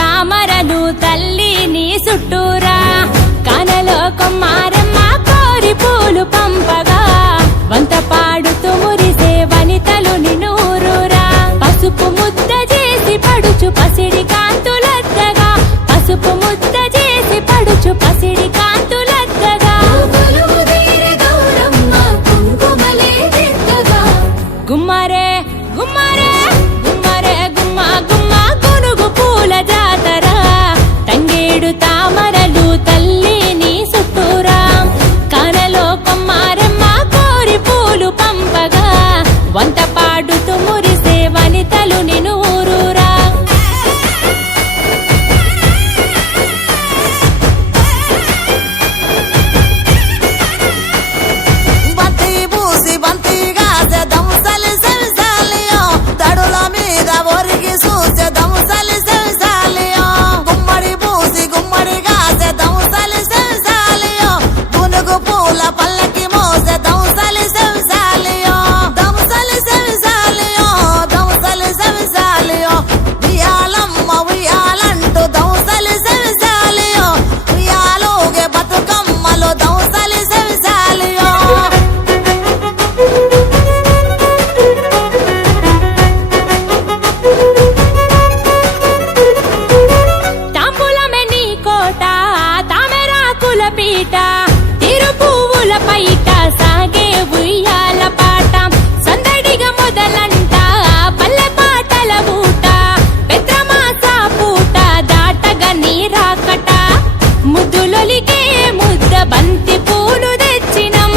తామరలు తల్లి నీ చుట్టూరా కానలో కొమ్మారమ్మ కోరి పూలు పంపగా వంత పాడుతూ మురిసే వనితలు నిన్నూరురా పసుపు ముద్ద చేసి పడుచు పసిడి కాంతులద్దగా పసుపు ముద్ద చేసి పడుచు పసిడి కాంతులద్దగా గుమ్మరే గుమ్మరే గుమ్మరే గుమ్మ గుమ్మ గునుగు పూల జాతర తంగేడు తామరలు తల్లి నీ చుట్టూరా కానలో కొమ్మారమ్మ కోరి పూలు పంపగా వంత పాడుతూ మురిసే వనితలు నిన్ను ఊరూరా తిరుపువ్వుల పైట సాగే ఉయ్యాల పాట సందడిగా మొదలంట పల్లె పాటల ఊట పెద్రమాస పూట దాటగా నీరాకట ముద్దులొలికే ముద్ద బంతి పూలు తెచ్చినం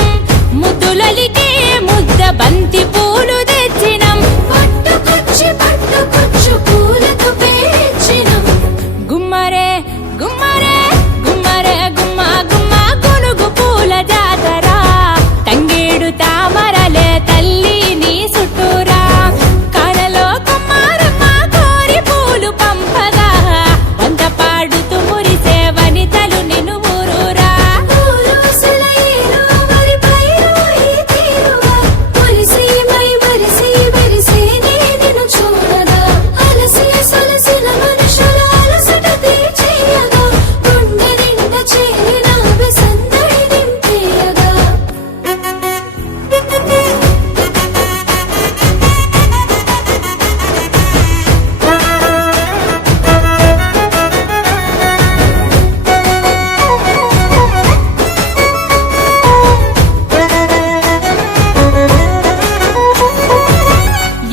ముద్దులొలికే ముద్ద బంతి పూలు తెచ్చినం పట్టుకొచ్చి పట్టుకొచ్చు పూలతో పేర్చినం గుమ్మరే గుమ్మరే గుమ్మరే గుమ్మ గుమ్మ గునుగు పూల జాతర తంగేడు తామరలే తల్లి నీ చుట్టూరా కానలో కొమ్మారమ్మ కోరి పూలు పంపగా వంత పాడుతూ మురిసే వనితలు నిన్ను ఊరూరా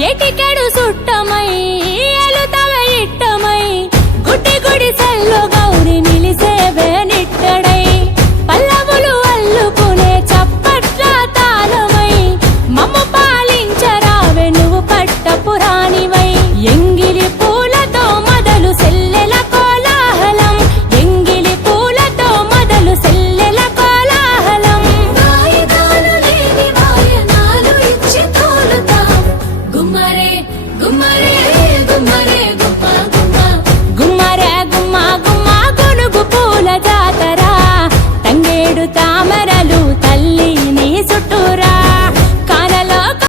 ఏటికెడు సుట్టమై ఎలుతవ ఇట్టమై గుడ్డి గుడి సెల్లు గౌరి నిలిసేవే నిట్టడై పల్లవులు అల్లుకునే చప్పట్ల తాళమై మమ్ము పాలించరావే నువ్వు పట్టపురాణివై ఎంగిలి పూలతో మొదలు సెల్లెల కోలాహలం ఎంగిలి పూలతో మొదలు సెల్లెల కోలాహలం వాయిదాలు లేని వాయనాలు ఇచ్చి తోలుతాం గుమ్మరే గుమ్మరే